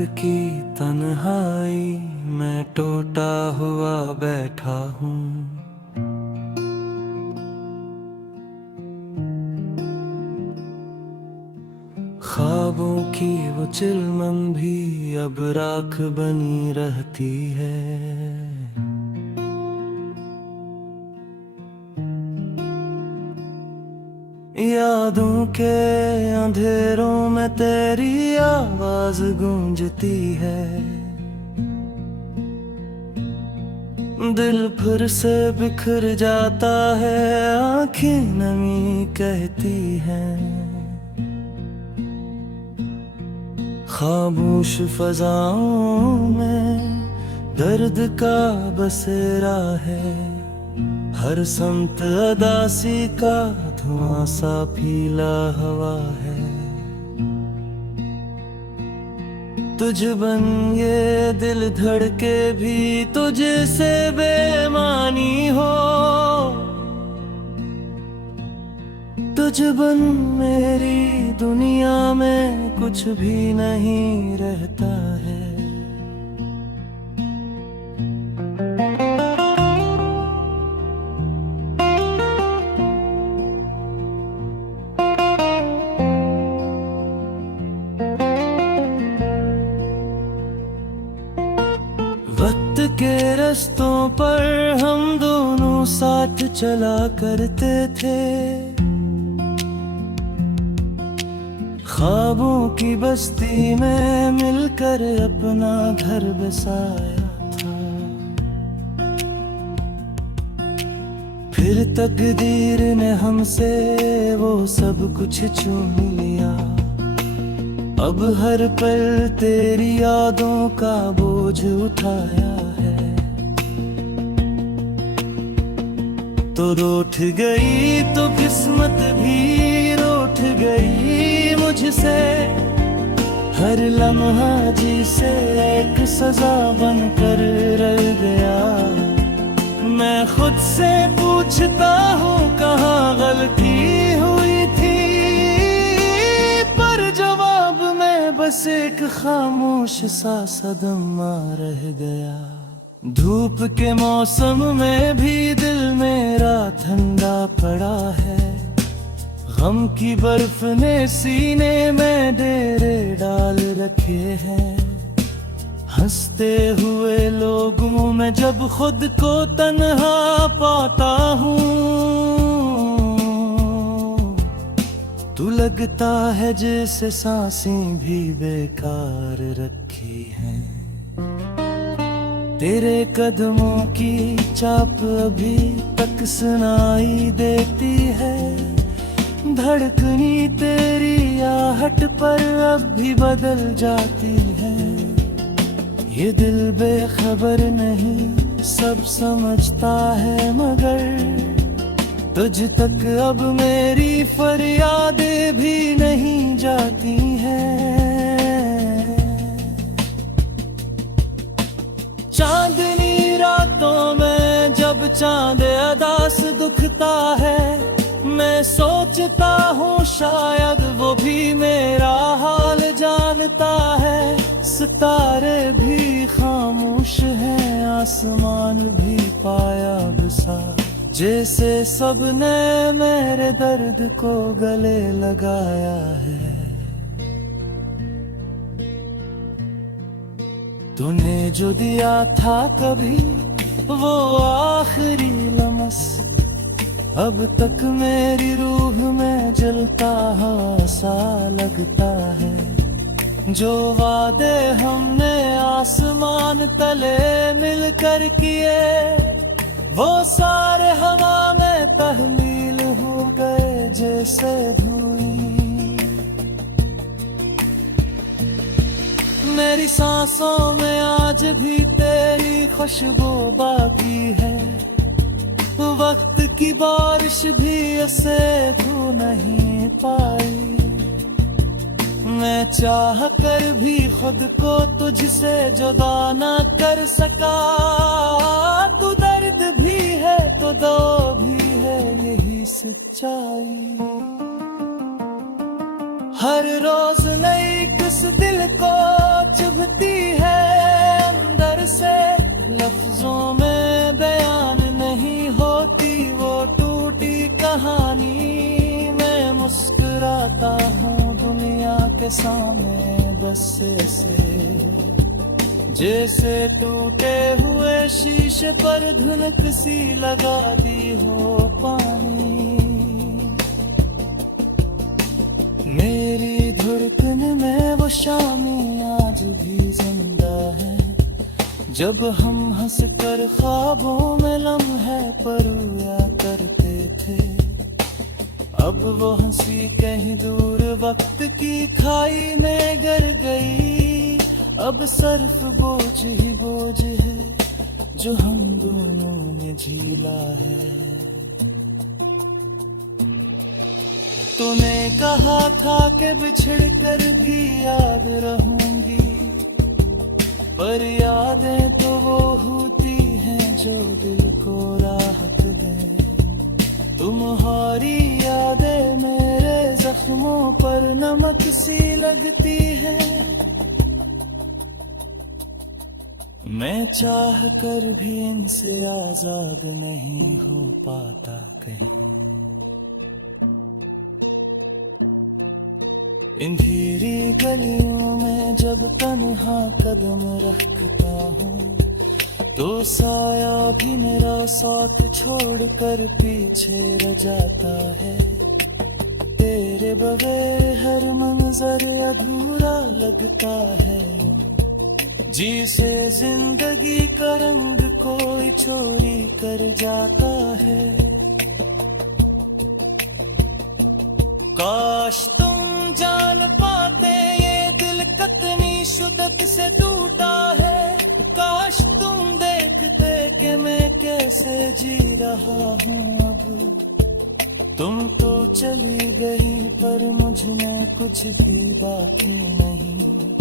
की तन्हाई मैं टूटा हुआ बैठा हूँ। ख्वाबों की वो चिलमन भी अब राख बनी रहती है। यादों के अंधेरों में तेरी आवाज गूंजती है। दिल फिर से बिखर जाता है, आंखें नमी कहती हैं। खामोश फजाओं में दर्द का बसेरा है। हर समत अदासी का धुआं सा पीला हवा है। तुझ बन ये दिल धड़के भी तुझसे बेमानी हो। तुझ बन मेरी दुनिया में कुछ भी नहीं रहता है। वक्त के रस्तों पर हम दोनों साथ चला करते थे। ख्वाबों की बस्ती में मिलकर अपना घर बसाया था। फिर तकदीर ने हमसे वो सब कुछ छीन लिया। अब हर पल तेरी यादों का बोझ उठाया है। तो रूठ गई तो किस्मत भी रूठ गई मुझसे। हर लम्हा जी से एक सजा बनकर रह गया। मैं खुद से पूछता हूँ कहाँ गलती हुई थी, पर जवाब में बस एक खामोश सा सदमा रह गया। धूप के मौसम में भी दिल मेरा ठंडा पड़ा है। गम की बर्फ ने सीने में डेरे डाल रखे हैं। हंसते हुए लोगों में जब खुद को तन्हा पाता हूँ, तू लगता है जैसे सांसें भी बेकार रखी हैं। तेरे कदमों की चाप अभी तक सुनाई देती है। धड़कनी तेरी आहट पर अब भी बदल जाती है। ये दिल बेखबर नहीं सब समझता है, मगर तुझ तक अब मेरी फरियादें भी नहीं जाती हैं। चांदनी रातों में जब चांद अदास दुखता है, मैं सोचता हूँ शायद वो भी मेरा हाल जानता है। सितारे भी खामोश हैं, आसमान भी पाया बसा, जैसे सबने मेरे दर्द को गले लगाया है। तूने जो दिया था कभी वो आखिरी लम्स, अब तक मेरी रूह में जलता हुआ सा लगता है। जो वादे हमने आसमान तले मिलकर किए, वो सारे हवा में तहलील हो गए जैसे धुएं। मेरी सांसों में आज भी तेरी खुशबू बाकी है। वक्त की बारिश भी ऐसे धो नहीं पाई। मैं चाह कर भी खुद को तुझसे जुदा न कर सका। तू दर्द भी है तो दो भी है, यही सच्चाई। हर रोज नई किस दिल को चुभ उठती है अंदर से, लफ्जों में बयान नहीं होती वो टूटी कहानी। मैं मुस्कुराता हूँ दुनिया के सामने बस ऐसे, जैसे टूटे हुए शीशे पर धुनक सी लगा दी हो पानी। मेरी धड़कन में वो शामी आज भी जिंदा है, जब हम हंसकर ख्वाबों में लम्हे परोया करते थे। अब वो हंसी कहीं दूर वक्त की खाई में गिर गई। अब सिर्फ बोझ ही बोझ है जो हम दोनों ने झीला है। तूने कहा था कि बिछड़ कर भी याद रहूंगी, पर यादें तो वो होती हैं जो दिल को राहत दें। तुम्हारी यादें मेरे जख्मों पर नमक सी लगती है। मैं चाह कर भी इनसे आजाद नहीं हो पाता कहीं। अंधेरी गलियों में जब तन्हा कदम रखता हूँ, तो साया भी मेरा साथ छोड़कर पीछे रह जाता है। तेरे बगैर हर मंजर अधूरा लगता है, जी से जिंदगी का रंग कोई चोरी कर जाता है। काश तुम जान पाते ये दिल कितनी शुद्धत से टूटा है। काश तुम देखते कि मैं कैसे जी रहा हूँ अब। तुम तो चली गई पर मुझ में कुछ भी बाकी नहीं,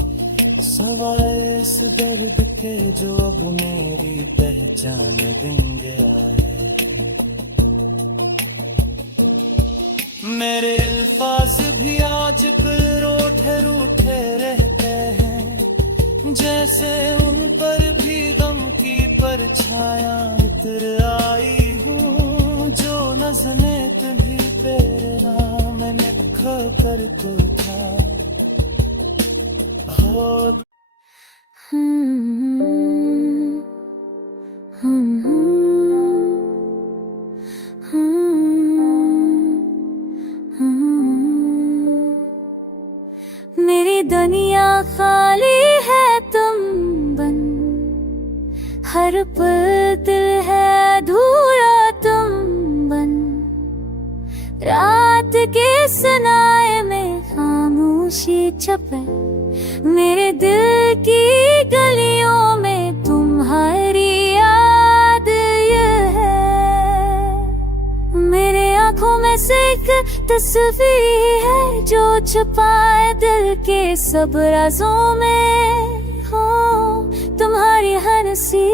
सवाए इस दर्द के जो अब मेरी पहचान बन गया है। मेरे अल्फाज भी आजकल रूठे रूठे रहते हैं, जैसे उन पर भी गम की परछाया इतर आई हूँ। जो नज़्में कभी तेरे नाम में खो कर तो था हो। मेरी दुनिया खाली है तुम बन, हर पल दिल है अधूरा तुम बन। रात के सनाए में खामोशी छपे, मेरे दिल की गलियों में तुम्हारी याद ये है। मेरे आँखों में से एक तस्वीर है जो छुपाए दिल के सब राजों में। हो तुम्हारी हंसी,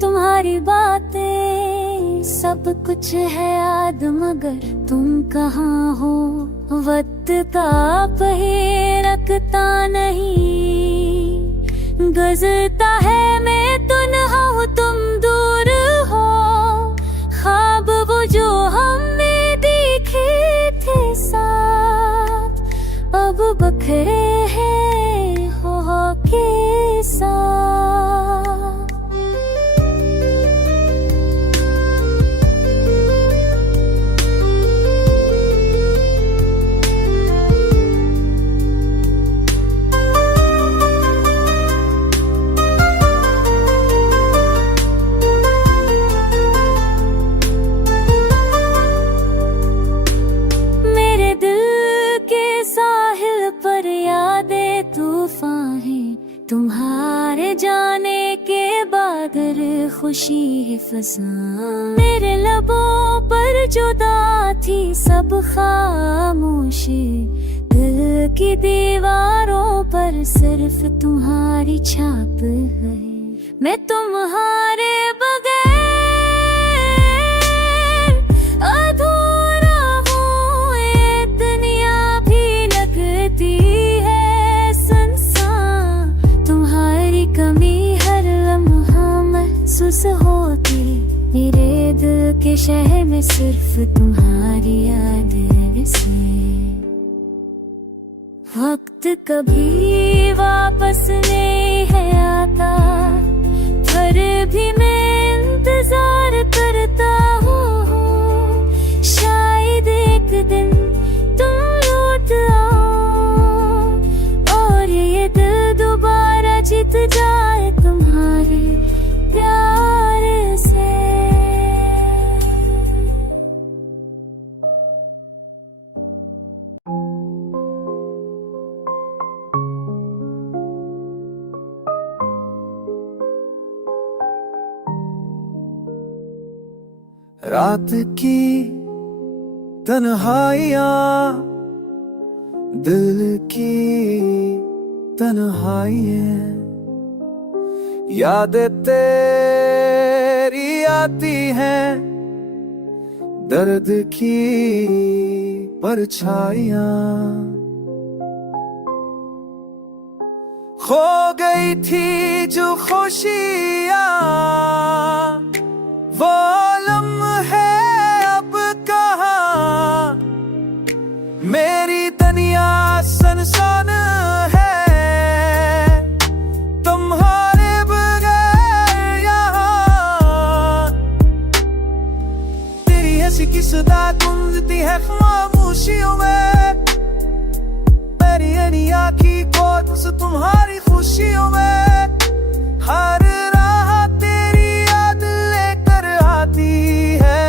तुम्हारी बातें, सब कुछ है याद मगर तुम कहाँ हो। वक्त का पहिरकता नहीं, गुजरता है मैं तन्हा हूँ तुम दूर हो। ख्वाब वो जो हमने देखे थे साथ, अब बखरे हैं हो के साथ। तुम्हारे जाने के बाद खुशी है फसा। मेरे लबों पर जुदा थी सब खामोशी, दिल की दीवारों पर सिर्फ तुम्हारी छाप है। मैं तुम्हारे बगैर अधूरा हूँ, ये दुनिया भी लगती है सुनसान। के शहर में सिर्फ तुम्हारी याद से। वक्त कभी वापस नहीं है आता, पर भी मैं इंतजार करता हूँ। शायद एक दिन तुम लौट आओ और ये दिल दोबारा जीत जाए तुम्हारे प्यार से। रात की तन्हाइयाँ दिल की तन्हाइयाँ, यादें तेरी आती हैं, दर्द की परछाइयाँ। खो गई थी जो खुशियाँ, वो लम्हे अब कहाँ। मेरी दुनिया सनसन है तुम्हारे बगैर यहाँ। तेरी हंसी की सदा गूंजती है खामोशियों में, मेरी यानी आँखी को तुम्हारी खुशियों में। हर राह तेरी याद लेकर आती है,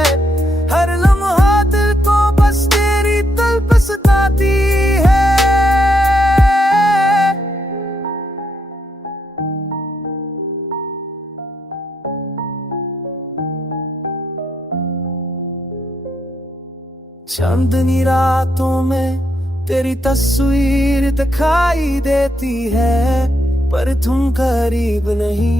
हर लम्हा दिल को बस तेरी तलब सताती है। चांदनी रातों में तेरी तस्वीर दिखाई देती है, पर तुम करीब नहीं,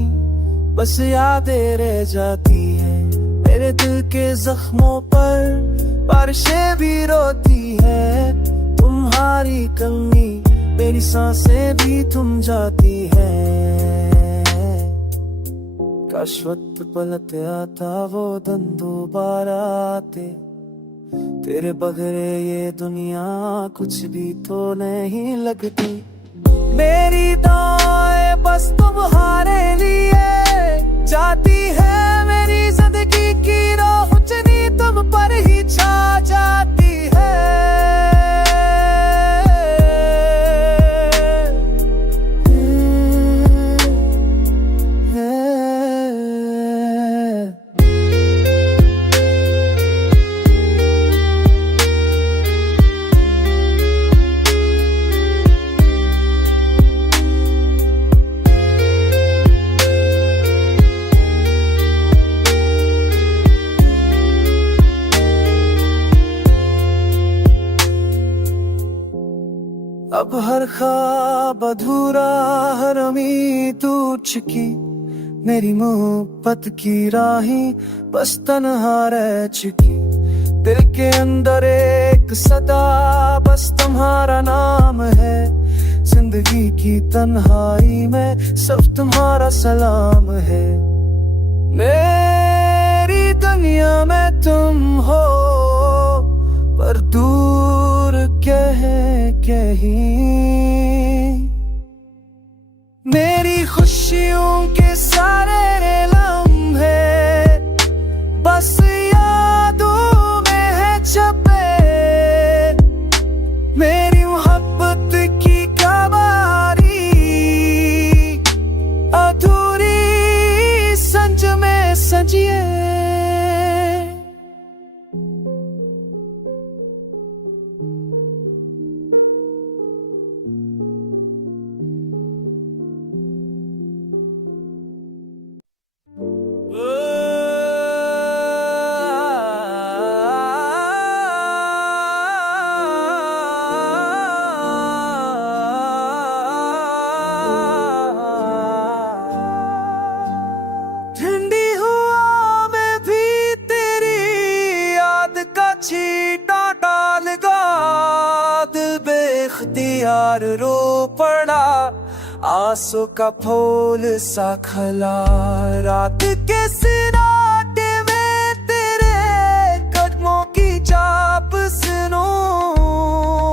बस यादें रह जाती है। मेरे दिल के जख्मों पर बारिशें भी रोती है, तुम्हारी कमी मेरी सांसें भी थम जाती है। काश वक्त पलट आता वो दिन दोबारा आते, तेरे बगैर ये दुनिया कुछ भी तो नहीं लगती। मेरी दुआएं बस तुम्हारे लिए जाती है, मेरी जिंदगी की रोशनी तुम पर ही छा जाती है। अब हर ख्वाब अधूरा, हर उम्मीद टूट चुकी, मेरी मोहब्बत की राहें बस तन्हा रह चुकी। दिल के अंदर एक सदा बस तुम्हारा नाम है, जिंदगी की तन्हाई में सब तुम्हारा सलाम है। मेरी दुनिया में तुम हो, पर दूर कहीं। मेरी खुशियों के सारे लम्हे बस यादों में है छपे। मेरी मोहब्बत की कवारी अधूरी संज में सजिए। यार रो पड़ा आंसू का फूल सा खला। रात के सिराटे में तेरे चुपचाप सुनूं,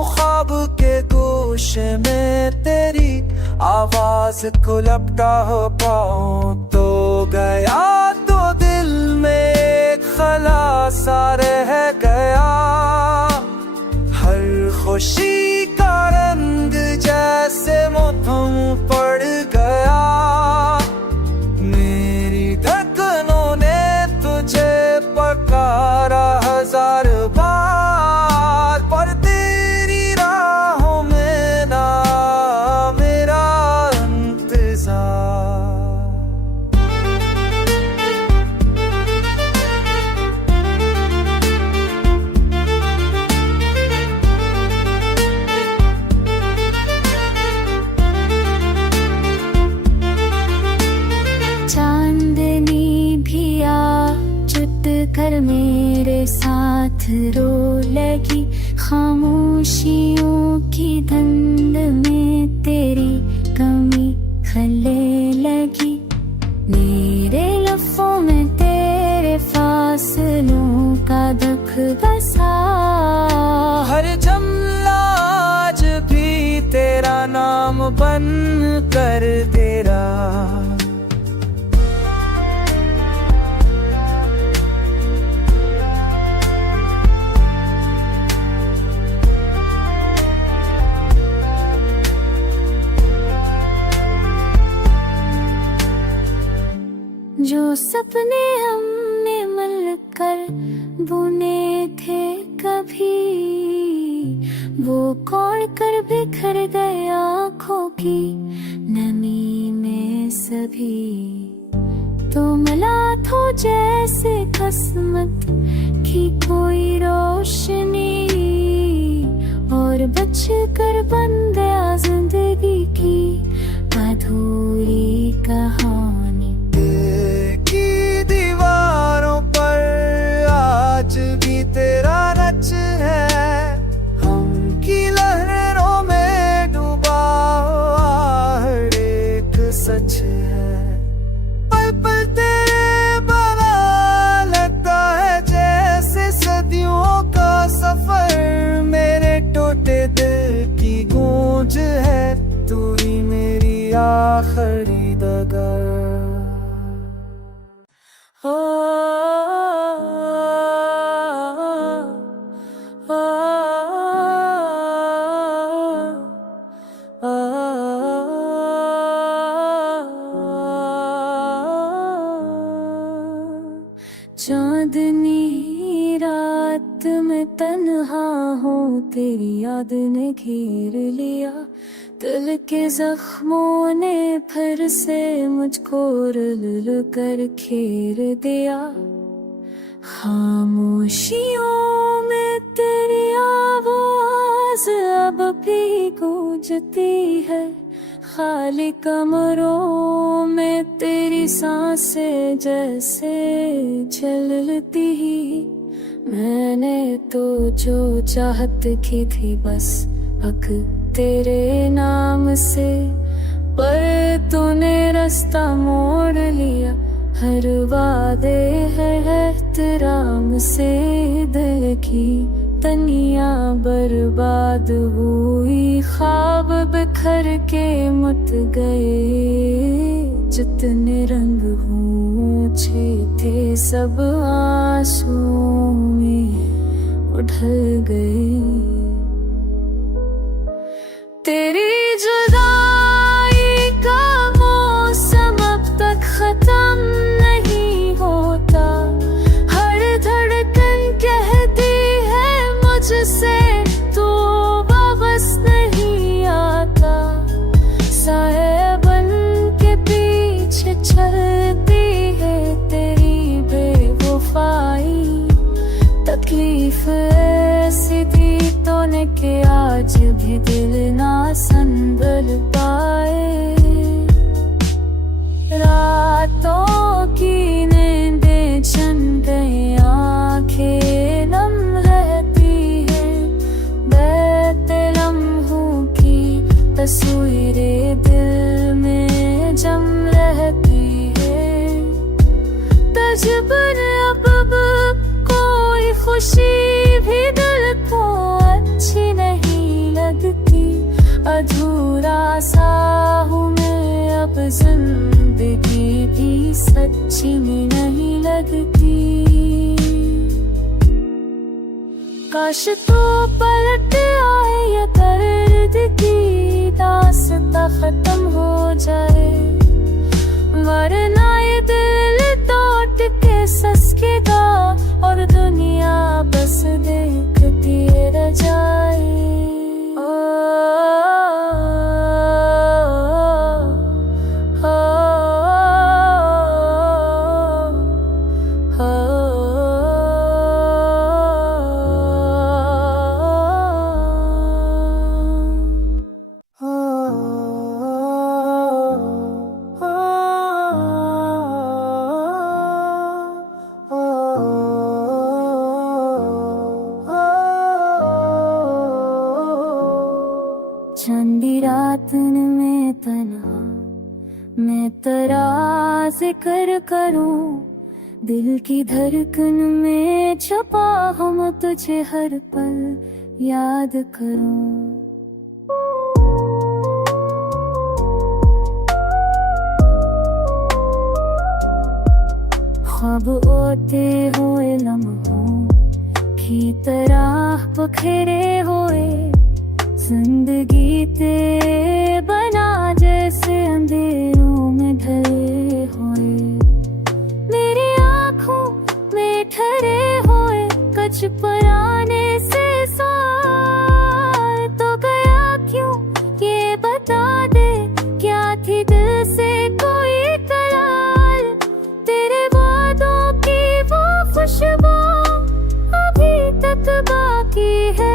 ख्वाब के गोशे में तेरी आवाज को लपटा पाऊं तो गया, तो दिल में एक खलासा रह गया। हर खुशी का रंग जैसे मौसम पड़ गया। मेरी धड़कनों ने तुझे पुकारा हजार बार, पर तेरी राहों में ना मेरा इंतजार। चांदनी भी आ जुट कर मेरे साथ रो लगी, खामोशियों की धुंध में तेरी कमी खले लगी। मेरे लफ्ज़ों में तेरे फासलों का दुख बसा, हर जुमला आज भी तेरा नाम बन कर तेरा। जो सपने हमने मिलकर बुने थे कभी, वो कौन कर बिखर गए आँखों की नमी में सभी। तो मिला तो जैसे किस्मत की कोई रोशनी, और बच कर बन गया जिंदगी की अधूरी कहानी। की दीवारों पर आज भी तेरा नच है, हम की लहरों में डूबा हर एक सच है। पल पल तेरे बना लगता है जैसे सदियों का सफर, मेरे टूटे दिल की गूंज है, तू ही मेरी आखिरी डगर। चांदनी रात में तन्हा हूँ, तेरी याद ने घेर लिया। दिल के जख्मों ने फिर से मुझको रुल कर घेर दिया। खामोशियों में तेरी आवाज अब भी गूंजती है, खाली कमरों में तेरी सांसें जैसे चलती ही। मैंने तो जो चाहत की थी बस हक तेरे नाम से, पर तूने रास्ता मोड़ लिया। हर वादे है एहतराम से, दिल की तनिया बर्बाद हुई, ख्वाब बिखर के मत गए। जितने रंग ऊंचे थे सब आंसुओं में उठल गए। तेरी जुदाई का मौसम अब तक खत्म नहीं होता, हर धड़कन कहती है मुझसे तू वापस नहीं आता। साए बन के पीछे चलती है तेरी बेवफाई, तकलीफ ऐसी थी तूने के आज भी दिल ना संभल पाए। रातों की नींदें छन गई, आंखें नम रहती है, बहते लम्हों की तस्वीरें दिल में जम रहती है। तजुर्बे अब कोई खुशी भी दिल को अच्छी नहीं लगती। अधूरा सा हूँ मैं, अब जिंदगी भी सच्ची नहीं लगती। काश तो पलट आए ये दर्द की दास्तां खत्म हो जाए, वरना ये दिल टूट के ससकेगा और दुनिया बस देखती रह जाए। ठंडी रात में तन्हा मैं तेरा जिक्र करूं, दिल की धड़कन में छुपा हम तुझे हर पल याद करूं। ख्वाब ओते हुए लम्हों की तरह बखेरे हुए, जिंदगी ते बना जैसे अंधेरों में ढले हुए। मेरी आँखों में ठहरे हुए कुछ पुराने से साल, तो गया क्यों ये बता दे, क्या थी दिल से कोई करार। तेरे वादों की वो खुशबू अभी तक बाकी है,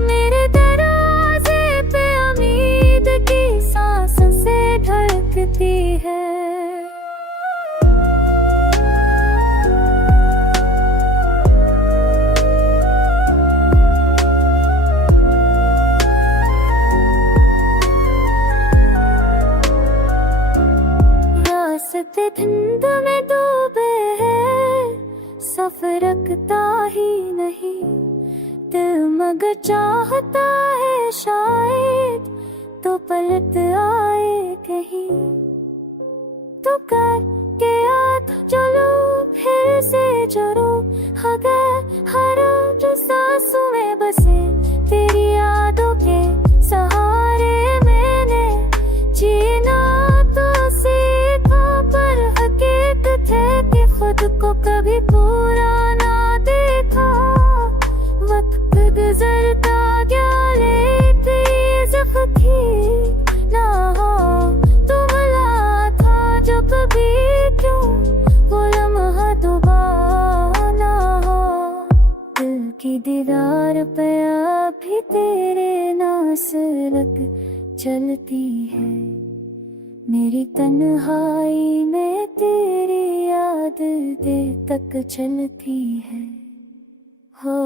मेरे दरवाजे पे उम्मीद की सांसों से ढलकती है। रास्ते धुंध में डूबे हैं, सफर रखता ही नहीं, दिल मगर चाहता है शायद तो पलट आए कहीं। तो कर के याद चलो फिर से जरो, अगर हर जो सांसों में बसे, तेरी यादों के सहारे मैंने जीना तो सीखा, पर हकीकत है कि खुद को कभी पूरा ना देखा। वक्त गुजरता गया लेकिन ज़ख्म ठीक ना हो, तो मिला था जो कभी क्यों वो लम्हा दोबारा ना हो। दिल की दीवार पे अभी तेरे नास लग चलती है, मेरी तन्हाई में तेरी याद देर तक चलती है। हो